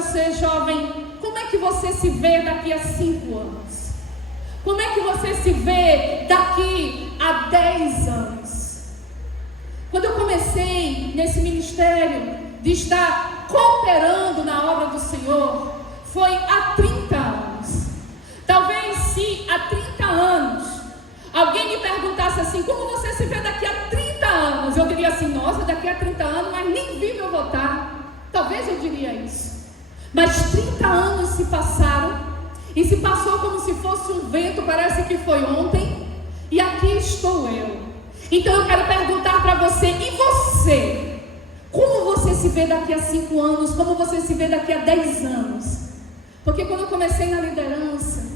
você, jovem, como é que você se vê daqui a 5 anos? Como é que você se vê daqui a 10 anos? Quando eu comecei nesse ministério de estar cooperando na obra do Senhor, foi há 30 anos. Talvez se há 30 anos alguém me perguntasse assim, como você se vê daqui a 30 anos? Eu diria assim, nossa, daqui a 30 anos, mas nem vivo eu vou estar. Talvez eu diria isso. Mas 30 anos se passaram, e se passou como se fosse um vento, parece que foi ontem, e aqui estou eu. Então eu quero perguntar para você, e você? Como você se vê daqui a 5 anos? Como você se vê daqui a 10 anos? Porque quando eu comecei na liderança,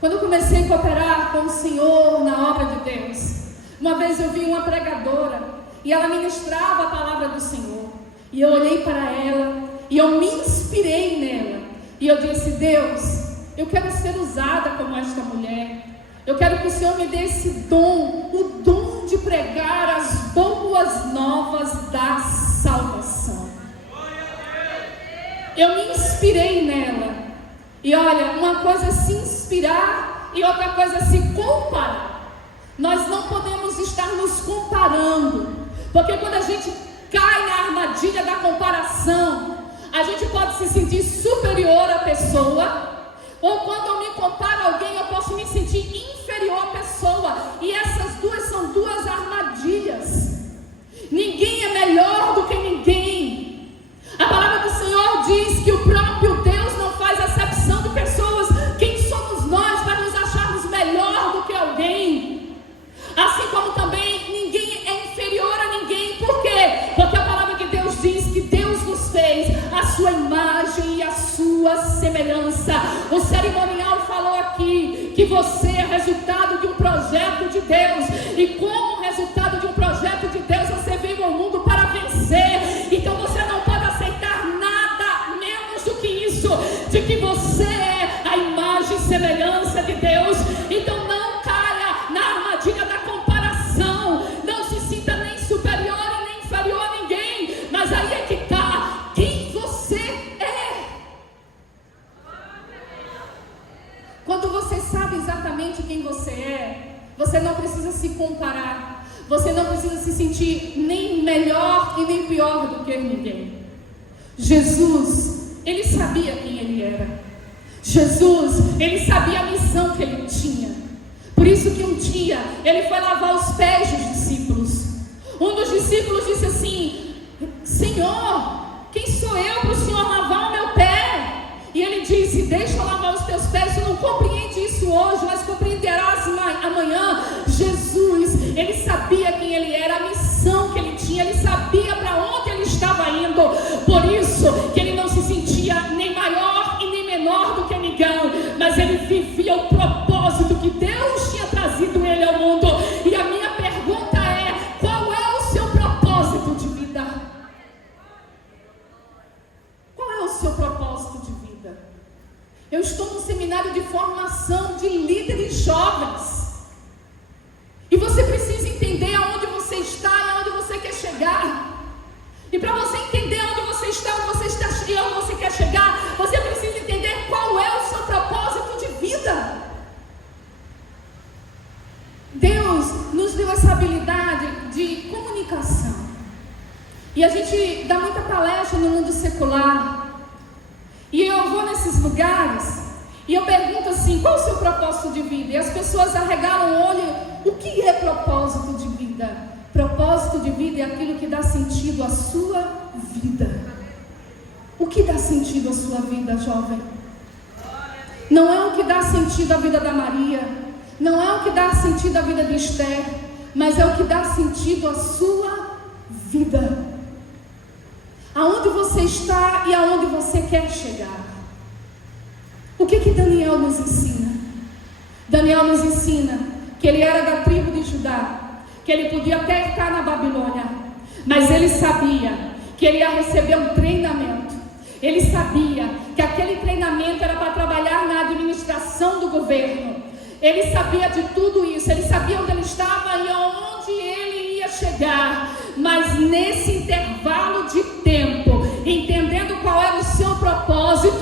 quando eu comecei a cooperar com o Senhor na obra de Deus, uma vez eu vi uma pregadora, e ela ministrava a palavra do Senhor, e eu olhei para ela, e eu me inspirei nela, e eu disse, Deus, eu quero ser usada como esta mulher. Eu quero que o Senhor me dê esse dom, o dom de pregar as boas novas da salvação. Eu me inspirei nela. E olha, uma coisa é se inspirar e outra coisa é se comparar. Nós não podemos estar nos comparando, porque quando a gente cai na armadilha da comparação, a gente pode se sentir superior à pessoa, ou quando eu me comparo a alguém, eu posso me sentir inferior à pessoa. E essas duas são duas armadilhas. Ninguém é melhor do que ninguém. A palavra do Senhor diz que o próprio Deus não faz acepção de pessoas. Quem somos nós para nos acharmos melhor do que alguém? Assim como também ninguém é inferior a ninguém. Por quê? Porque a palavra de Deus diz que Deus nos fez a sua imagem e a sua semelhança. O cerimonial falou aqui que você é resultado de um projeto de Deus, e como resultado de um projeto de Deus, você veio ao mundo para vencer. Então você não pode aceitar nada menos do que isso, de que você é a imagem e semelhança de Deus. Então não caia na armadilha da comparação, não se sinta nem superior e nem inferior a ninguém, mas aí é que está quem você é. Quando você sabe exatamente quem você é, você não precisa se comparar, você não precisa se sentir nem melhor e nem pior do que ninguém. Jesus, ele sabia quem ele era. Jesus, ele sabia a missão que ele tinha. Por isso que um dia ele foi lavar os pés dos discípulos. Um dos discípulos disse assim, Senhor, quem sou eu para o Senhor lavar o meu pé? E ele disse, deixa eu lavar os teus pés. Tu não compreende isso hoje, mas compreenderás amanhã. Jesus, ele sabia quem ele era, a missão que ele tinha, ele sabia para onde ele estava indo. Por isso que ele não se sentia nem maior e nem menor do que ninguém, mas ele vivia o propósito que Deus tinha trazido ele ao mundo. E a minha pergunta é, qual é o seu propósito de vida? Qual é o seu propósito de vida? Eu estou no seminário de formação de líderes jovens, e você precisa entender aonde você está e aonde você quer chegar. E para você entender onde você está e onde você quer chegar, você precisa entender qual é o seu propósito de vida. Deus nos deu essa habilidade de comunicação, e a gente dá muita palestra no mundo secular, e eu vou nesses lugares e eu pergunto assim, qual é o seu propósito de vida? E as pessoas arregalam o olho. O que é propósito de vida? Propósito de vida é aquilo que dá sentido à sua vida. O que dá sentido à sua vida, jovem? Não é o que dá sentido à vida da Maria, não é o que dá sentido à vida de Esther, mas é o que dá sentido à sua vida. Aonde você está e aonde você quer chegar. O que Daniel nos ensina? Daniel nos ensina que ele era da tribo de Judá, que ele podia até estar na Babilônia, mas ele sabia que ele ia receber um treinamento. Ele sabia que aquele treinamento era para trabalhar na administração do governo. Ele sabia de tudo isso, ele sabia onde ele estava e aonde ele ia chegar. Mas nesse intervalo de tempo, entendendo qual era o seu propósito,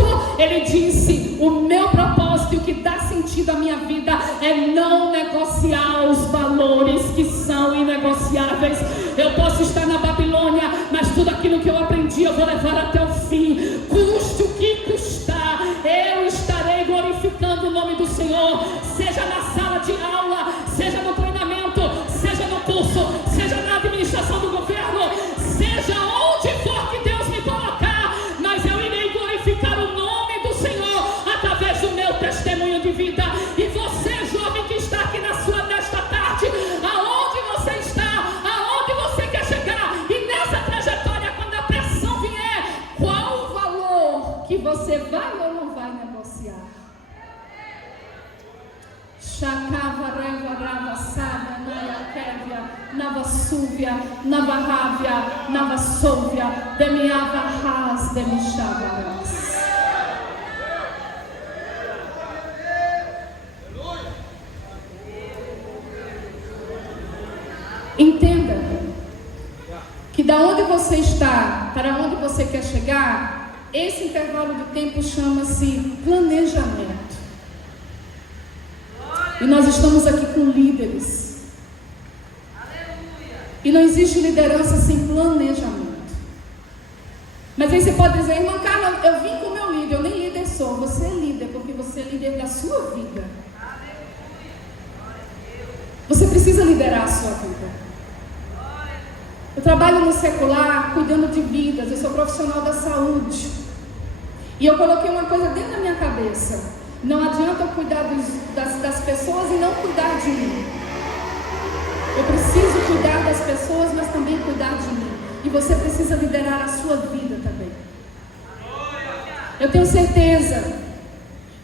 Ele disse: o meu propósito e o que dá sentido à minha vida é não negociar os valores que são inegociáveis. Eu posso estar na Babilônia, mas tudo aquilo que eu aprendi eu vou levar até o fim, custe o que custar. Eu estarei glorificando o nome do Senhor, seja na sala de aula, seja no treinamento, seja no curso, seja na administração do governo, seja onde for que Deus me colocar, mas eu irei glorificar o nome do Senhor através do meu testemunho de vida. E você, jovem que está aqui nesta tarde, aonde você está, aonde você quer chegar, e nessa trajetória, quando a pressão vier, qual o valor que você vai ou não vai negociar? Shakavareva Naya Kévia, Navassúvia, Navarrávia, Navassúvia, Demiavarras, Demichavas. Entenda que da onde você está para onde você quer chegar, esse intervalo de tempo chama-se planejamento. E nós estamos aqui com líderes. E não existe liderança sem planejamento. Mas aí você pode dizer: irmã Carla, eu vim com o meu líder. Eu nem líder sou. Você é líder, porque você é líder da sua vida. Você precisa liderar a sua vida. Eu trabalho no secular, cuidando de vidas. Eu sou profissional da saúde. E eu coloquei uma coisa dentro da minha cabeça: não adianta eu cuidar das pessoas e não cuidar de mim. Eu preciso cuidar das pessoas, mas também cuidar de mim. E você precisa liderar a sua vida também. Eu tenho certeza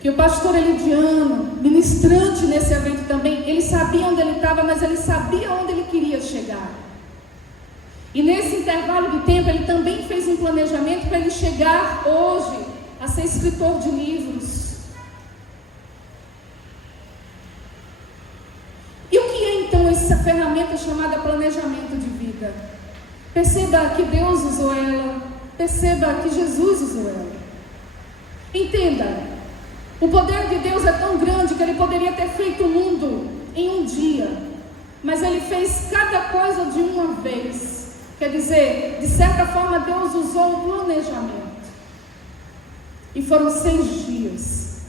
que o pastor Elidiano, ministrante nesse evento também, ele sabia onde ele estava, mas ele sabia onde ele queria chegar. E nesse intervalo de tempo, ele também fez um planejamento para ele chegar hoje a ser escritor de livros. E o que é então essa ferramenta chamada planejamento de vida? Perceba que Deus usou ela, perceba que Jesus usou ela. Entenda, o poder de Deus é tão grande que Ele poderia ter feito o mundo em um dia, mas Ele fez cada coisa de uma vez. Quer dizer, de certa forma Deus usou o planejamento. E foram 6 dias.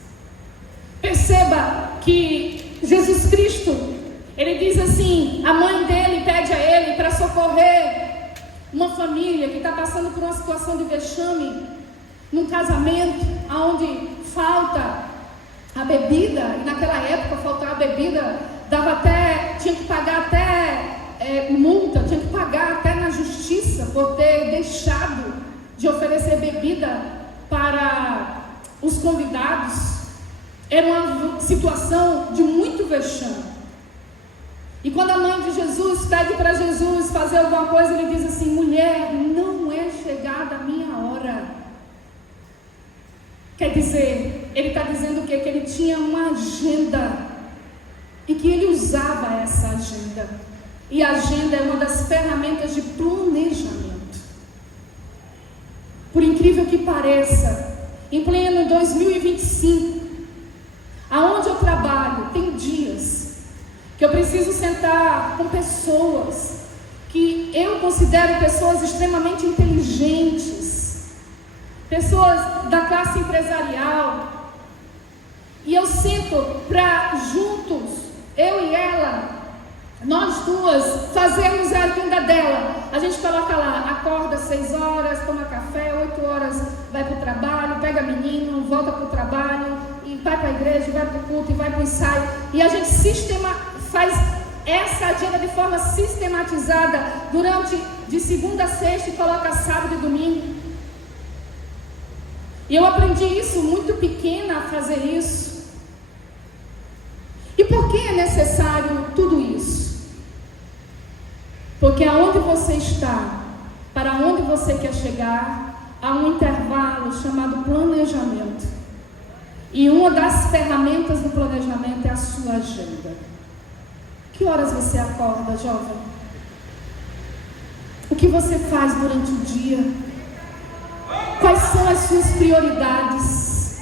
Perceba que Jesus Cristo, Ele diz assim, a mãe dele pede a Ele para socorrer uma família que está passando por uma situação de vexame, num casamento, onde falta a bebida, e naquela época faltar a bebida, tinha que pagar até multa, tinha que pagar até na justiça por ter deixado de oferecer bebida para os convidados. Era uma situação de muito vexame. E quando a mãe de Jesus pede para Jesus fazer alguma coisa, ele diz assim, mulher, não é chegada a minha hora. Quer dizer, ele está dizendo o quê? Que ele tinha uma agenda e que ele usava essa agenda. E a agenda é uma das ferramentas de planejamento. Por incrível que pareça, em pleno 2025, aonde eu trabalho, tem dias que eu preciso sentar com pessoas que eu considero pessoas extremamente inteligentes, pessoas da classe empresarial, e eu sento para juntos, eu e ela, nós duas, fazermos a agenda dela. A gente coloca lá, acorda 6 horas, toma café, 8 horas vai para o trabalho, pega menino, volta para o trabalho, e vai para a igreja, vai para o culto, e vai para o ensaio, e a gente faz essa agenda de forma sistematizada de segunda a sexta e coloca sábado e domingo. E eu aprendi isso muito pequena a fazer isso. E por que é necessário tudo isso? Porque aonde você está, para onde você quer chegar, há um intervalo chamado planejamento. E uma das ferramentas do planejamento é a sua agenda. Que horas você acorda, jovem? O que você faz durante o dia? Quais são as suas prioridades?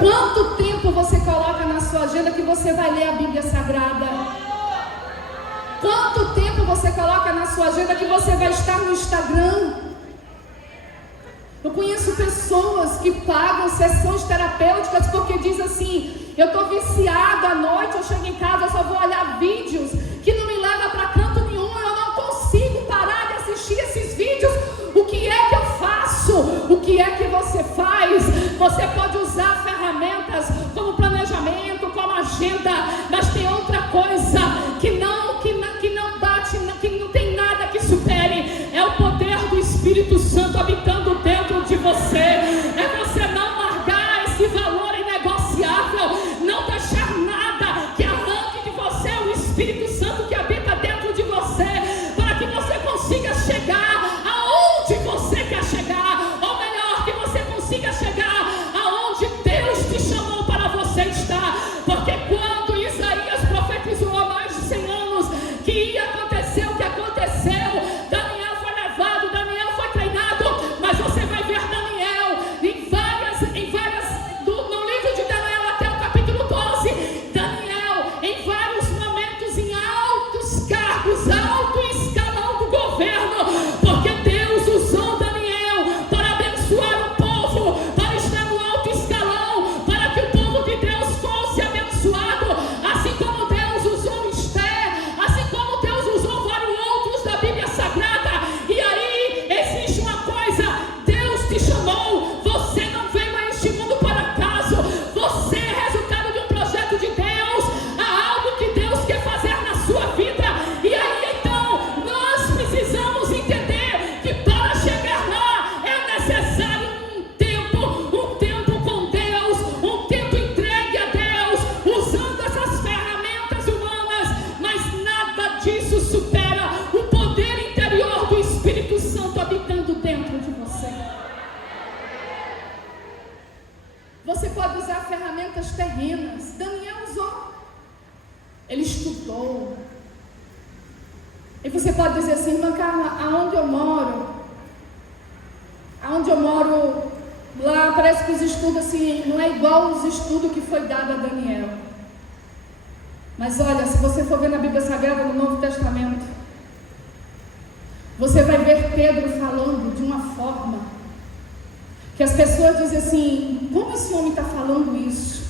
Quanto tempo você coloca na sua agenda que você vai ler a Bíblia Sagrada? Quanto tempo você coloca na sua agenda que você vai estar no Instagram? Eu conheço pessoas que pagam sessões terapêuticas porque diz assim: eu estou viciado à noite, eu chego em casa, eu só vou olhar vídeos que não me levam para canto nenhum, eu não consigo parar de assistir esses vídeos. O que é que eu faço? O que é que você faz? Você pode usar ferramentas como planejamento, como agenda, mas tem outra coisa que não bate, que não tem nada que supere. É o poder do Espírito Santo habitando dentro de você. É você não largar esse valor inegociável, não deixar nada que arranque de você o Espírito Santo que habita dentro de você, para que você consiga chegar aonde você quer chegar, ou melhor, que você consiga chegar aonde Deus te chamou para você estar. Porque quando Isaías profetizou há mais de 100 anos que ia acontecer o que aconteceu, Daniel foi levado, Daniel foi treinado, mas você vai ver Daniel no livro de Daniel até o capítulo 12, Daniel em vários momentos em altos cargos, alto escalão do governo, porque Deus usou Daniel para abençoar o povo, para estar no alto escalão, para que o povo de Deus fosse abençoado, assim como Deus usou Esther, assim como Deus usou vários outros da Bíblia Sagrada. E aí existe uma coisa: Deus te chamou, você não veio a este mundo por acaso, você é resultado de um projeto de Deus, há algo que Deus quer fazer na sua vida. E aí então nós precisamos entender que para chegar lá é necessário um tempo com Deus, um tempo entregue a Deus, usando essas ferramentas humanas, mas nada disso supera o poder interior do Espírito Santo habitando dentro de você. Você pode usar ferramentas terrenas. Daniel usou. Ele estudou. E você pode dizer assim: irmã Carla, aonde eu moro, lá parece que os estudos assim, não é igual os estudos que foi dado a Daniel. Mas olha, se você for ver na Bíblia Sagrada, no Novo Testamento, você vai ver Pedro falando de uma forma que as pessoas dizem assim: como esse homem está falando isso?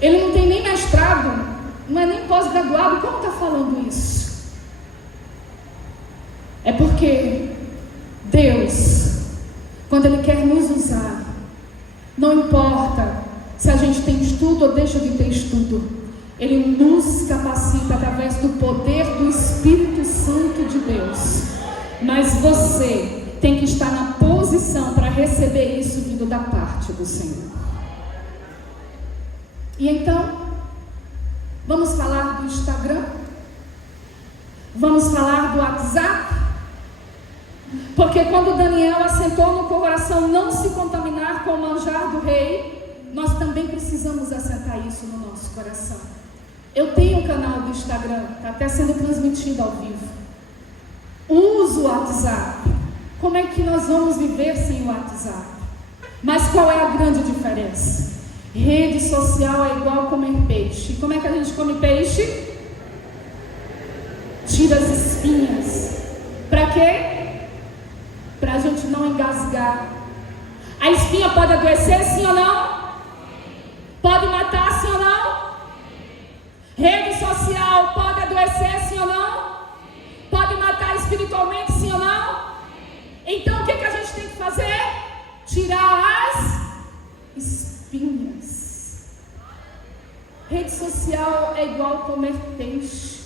Ele não tem nem mestrado, não é nem pós-graduado, como está falando isso? É porque Deus, quando Ele quer nos usar, não importa se a gente tem estudo ou deixa de ter estudo, Ele nos capacita através do poder do Espírito Santo de Deus. Mas você tem que estar na posição para receber isso vindo da parte do Senhor. E então, vamos falar do Instagram? Vamos falar do WhatsApp? Porque quando Daniel assentou no coração não se contaminar com o manjar do rei, nós também precisamos assentar isso no nosso coração. Eu tenho um canal do Instagram, está até sendo transmitido ao vivo. Uso o WhatsApp. Como é que nós vamos viver sem o WhatsApp? Mas qual é a grande diferença? Rede social é igual comer peixe. Como é que a gente come peixe? Tira as espinhas. Para quê? Para a gente não engasgar. A espinha pode adoecer, sim ou não? Pode matar, sim ou não? Rede social pode adoecer, sim ou não? Pode matar espiritualmente, sim ou não? Então o que a gente tem que fazer? Tirar as espinhas. Rede social é igual comer peixe.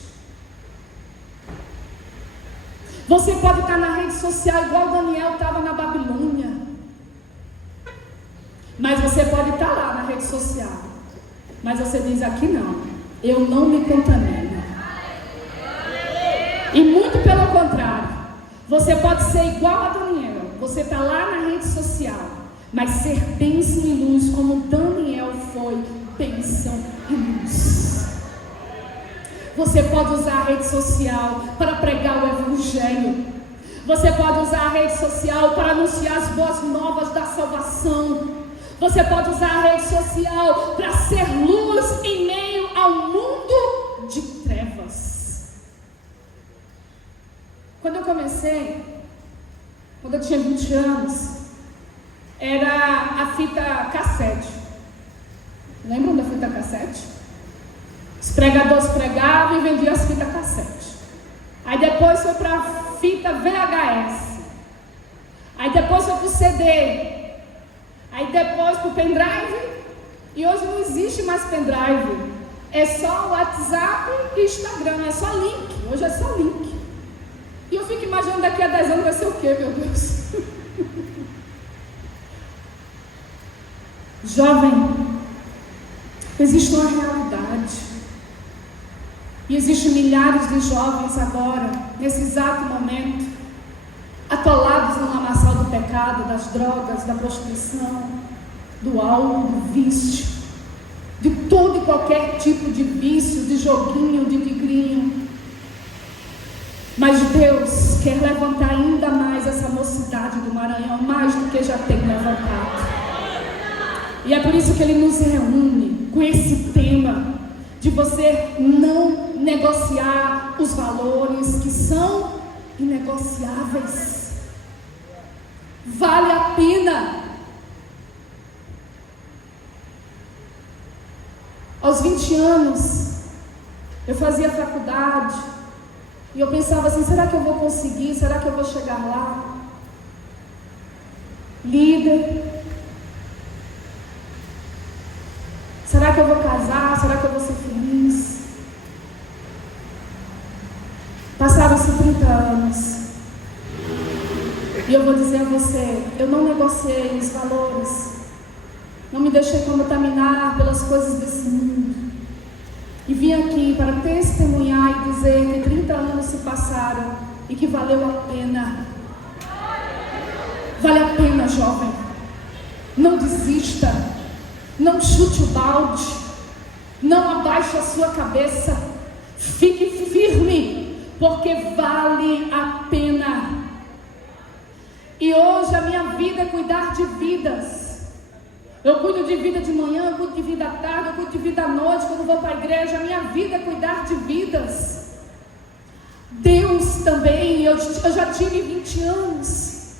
Você pode estar na rede social igual Daniel estava na Babilônia. Mas você pode estar lá na rede social. Mas você diz: aqui não, eu não me contamino. E muito pelo contrário, você pode ser igual a Daniel. Você está lá na rede social, mas ser bênção e luz como Daniel foi bênção e luz. Você pode usar a rede social para pregar o Evangelho. Você pode usar a rede social para anunciar as boas novas da salvação. Você pode usar a rede social para ser luz em meio ao mundo de trevas. Quando eu comecei, quando eu tinha 20 anos, era a fita cassete. Lembram da fita cassete? Os pregadores pregavam e vendiam as fitas cassete. Aí depois foi para a fita VHS. Aí depois foi para o CD. Aí depois para o pendrive. E hoje não existe mais pendrive. É só o WhatsApp e Instagram. É só link. Hoje é só link. E eu fico imaginando daqui a 10 anos vai ser o quê, meu Deus? Jovem, existe uma realidade. E existem milhares de jovens agora, nesse exato momento, atolados no lamaçal do pecado, das drogas, da prostituição, do álcool, do vício, de todo e qualquer tipo de vício, de joguinho, de tigrinho. Mas Deus quer levantar ainda mais essa mocidade do Maranhão, mais do que já tem levantado. E é por isso que Ele nos reúne com esse tema de você não negociar os valores que são inegociáveis. Vale a pena. Aos 20 anos, eu fazia faculdade e eu pensava assim, será que eu vou conseguir? Será que eu vou chegar lá? Líder. Será que eu vou casar? Será que eu vou ser feliz? Passaram-se 30 anos. E eu vou dizer a você, eu não negociei os valores. Não me deixei contaminar pelas coisas desse mundo. E vim aqui para testemunhar e dizer que 30 anos se passaram e que valeu a pena. Vale a pena, jovem. Não desista. Não chute o balde, não abaixe a sua cabeça, fique firme, porque vale a pena. E hoje a minha vida é cuidar de vidas. Eu cuido de vida de manhã, eu cuido de vida à tarde, eu cuido de vida à noite, quando vou para a igreja. A minha vida é cuidar de vidas. Deus também, eu já tive 20 anos,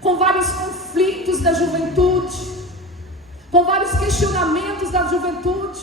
com vários conflitos da juventude, com vários questionamentos da juventude,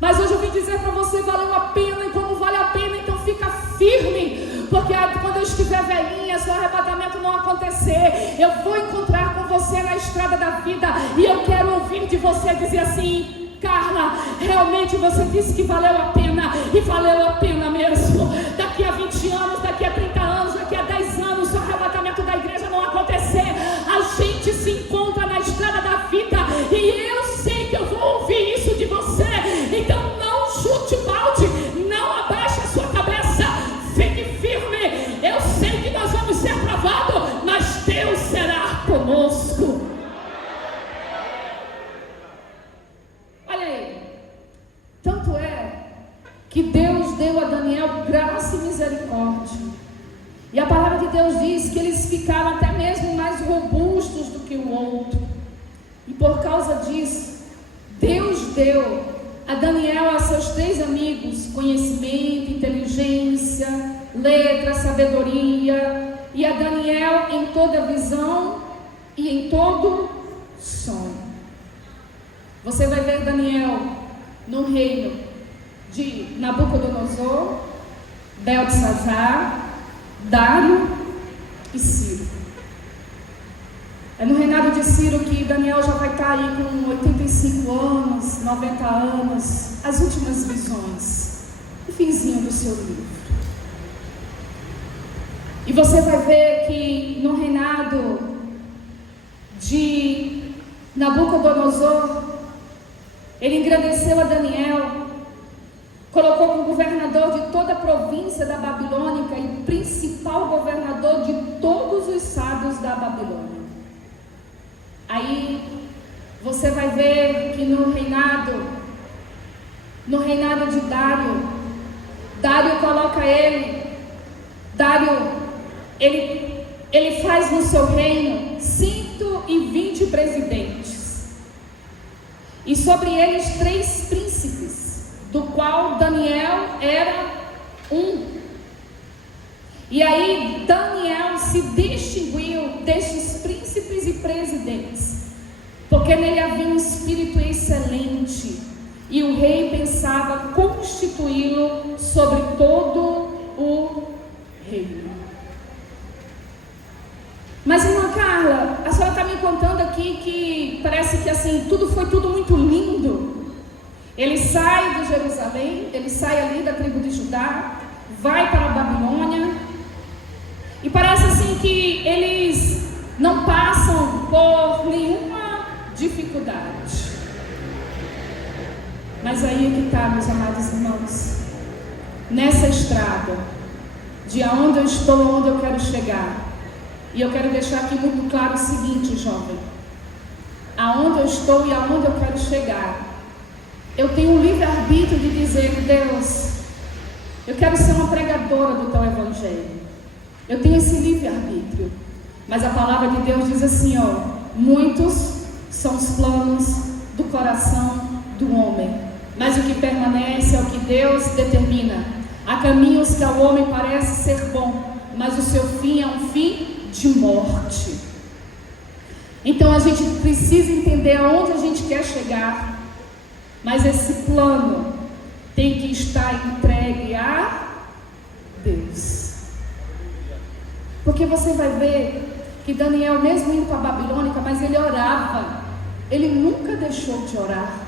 mas hoje eu vim dizer para você, valeu a pena. E como vale a pena, então fica firme, porque quando eu estiver velhinha, se o arrebatamento não acontecer, eu vou encontrar com você na estrada da vida, e eu quero ouvir de você dizer assim, Carla, realmente você disse que valeu a pena, e valeu a pena mesmo. Daqui a 20 anos, daqui a 30 anos, daqui a 10 anos, se o arrebatamento da igreja não acontecer, a gente se encontra na estrada da vida, e eu sei que eu vou ouvir isso de você. Então não chute o balde, não abaixe a sua cabeça, fique firme. Eu sei que nós vamos ser provados, mas Deus será conosco. Olha aí, tanto é que Deus deu a Daniel graça e misericórdia. E a palavra de Deus diz que eles ficaram até mesmo mais robustos do que o outro. E por causa disso, Deus deu a Daniel, a seus 3 amigos, conhecimento, inteligência, letra, sabedoria. E a Daniel em toda visão e em todo sonho. Você vai ver Daniel no reino de Nabucodonosor, Beltesazar, Dário e Ciro. É no reinado de Ciro que Daniel já vai estar aí com 85 anos, 90 anos, as últimas visões, o finzinho do seu livro. E você vai ver que no reinado de Nabucodonosor, ele engrandeceu a Daniel, colocou como governador de toda a província da Babilônica e principal governador de todos os estados da Babilônia. Aí você vai ver que no reinado de Dário coloca ele faz no seu reino 120 presidentes. e sobre eles 3 príncipes, do qual Daniel era um. E aí Daniel se distinguiu destes príncipes e presidentes, porque nele havia um espírito excelente, e o rei pensava constituí-lo sobre todo o reino. Mas, irmã Carla, a senhora está me contando aqui que parece que assim, foi tudo muito lindo. Ele sai de Jerusalém, ele sai ali da tribo de Judá, vai para a Babilônia, e parece assim que eles não passam por nenhuma dificuldade. Mas aí é que está, meus amados irmãos, nessa estrada, de aonde eu estou, aonde eu quero chegar. E eu quero deixar aqui muito claro o seguinte, jovem: aonde eu estou e aonde eu quero chegar, eu tenho o livre-arbítrio de dizer: Deus, eu quero ser uma pregadora do teu evangelho. Eu tenho esse livre-arbítrio. Mas a palavra de Deus diz assim, muitos são os planos do coração do homem, mas o que permanece é o que Deus determina. Há caminhos que ao homem parece ser bom, mas o seu fim é um fim de morte. Então a gente precisa entender aonde a gente quer chegar, mas esse plano tem que estar entregue a Deus. Porque você vai ver que Daniel, mesmo indo para a Babilônica, mas ele orava. Ele nunca deixou de orar.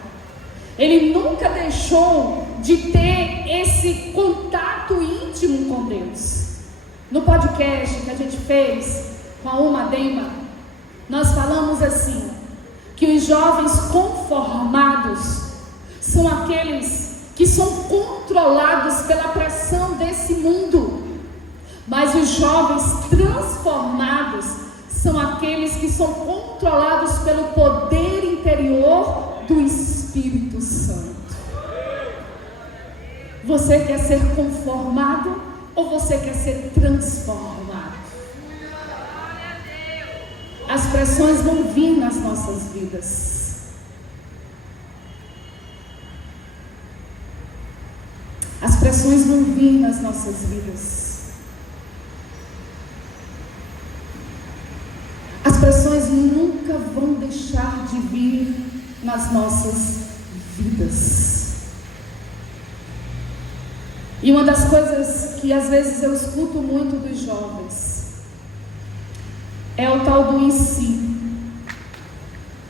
Ele nunca deixou de ter esse contato íntimo com Deus. No podcast que a gente fez com a Uma Dema, nós falamos assim, que os jovens conformados são aqueles que são controlados pela pressão desse mundo. Mas os jovens transformados são aqueles que são controlados pelo poder interior do Espírito Santo. Você quer ser conformado ou você quer ser transformado? As pressões vão vir nas nossas vidas. As pressões vão vir nas nossas vidas. As pressões nunca vão deixar de vir nas nossas vidas. E uma das coisas que às vezes eu escuto muito dos jovens é o tal do e se.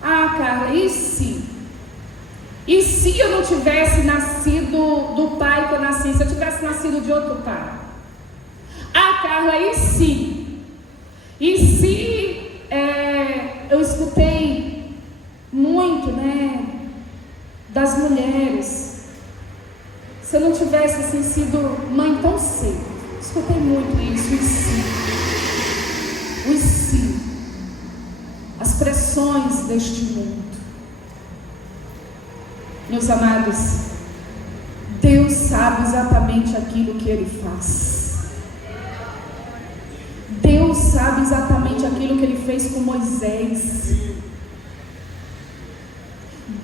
Ah, Carla, e se? E se eu não tivesse nascido do pai que eu nasci? Se eu tivesse nascido de outro pai? Ah, Carla, e se? E se eu escutei muito, das mulheres, se eu não tivesse assim, sido mãe tão cedo? Escutei muito isso, e se? As pressões deste mundo. Meus amados, Deus sabe exatamente aquilo que Ele faz. Deus sabe exatamente aquilo que Ele fez com Moisés.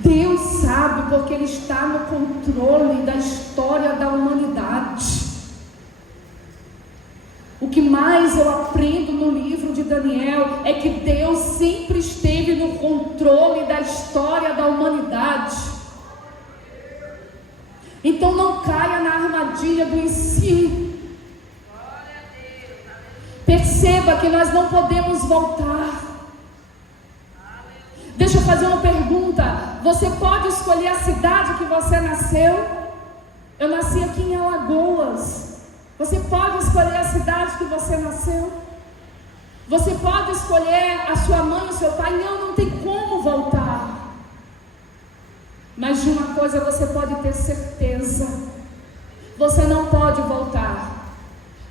Deus sabe porque Ele está no controle da história da humanidade. O que mais eu aprendo no livro de Daniel é que Deus sempre esteve no controle da história da humanidade. Então não caia na armadilha do ensino. Perceba que nós não podemos voltar. Deixa eu fazer uma pergunta. Você pode escolher a cidade que você nasceu? Eu nasci aqui em Alagoas. Você pode escolher a cidade que você nasceu? Você pode escolher a sua mãe, o seu pai? Não tem como voltar. Mas de uma coisa você pode ter certeza: você não pode voltar.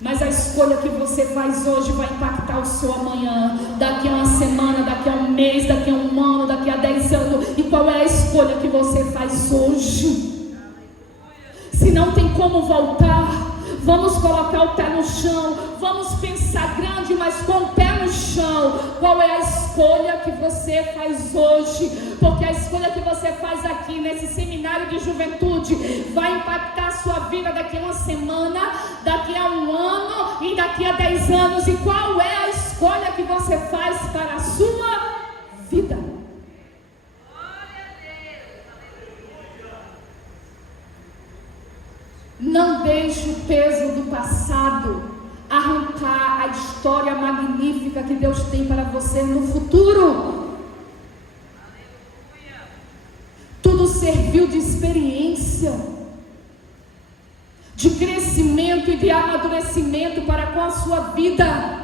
Mas a escolha que você faz hoje vai impactar o seu amanhã, daqui a uma semana, daqui a um mês, daqui a um ano, daqui a 10 anos. E qual é a escolha que você faz hoje? Se não tem como voltar, Vamos colocar o pé no chão. Vamos pensar grande, mas com o pé no chão. Qual é a escolha que você faz hoje? Porque a escolha que você faz aqui nesse seminário de juventude vai impactar a sua vida daqui a uma semana, daqui a um ano e daqui a 10 anos. E qual é a escolha que você faz para a sua vida? Não deixe o peso do passado arrancar a história magnífica que Deus tem para você no futuro. Tudo serviu de experiência, de crescimento e de amadurecimento para com a sua vida.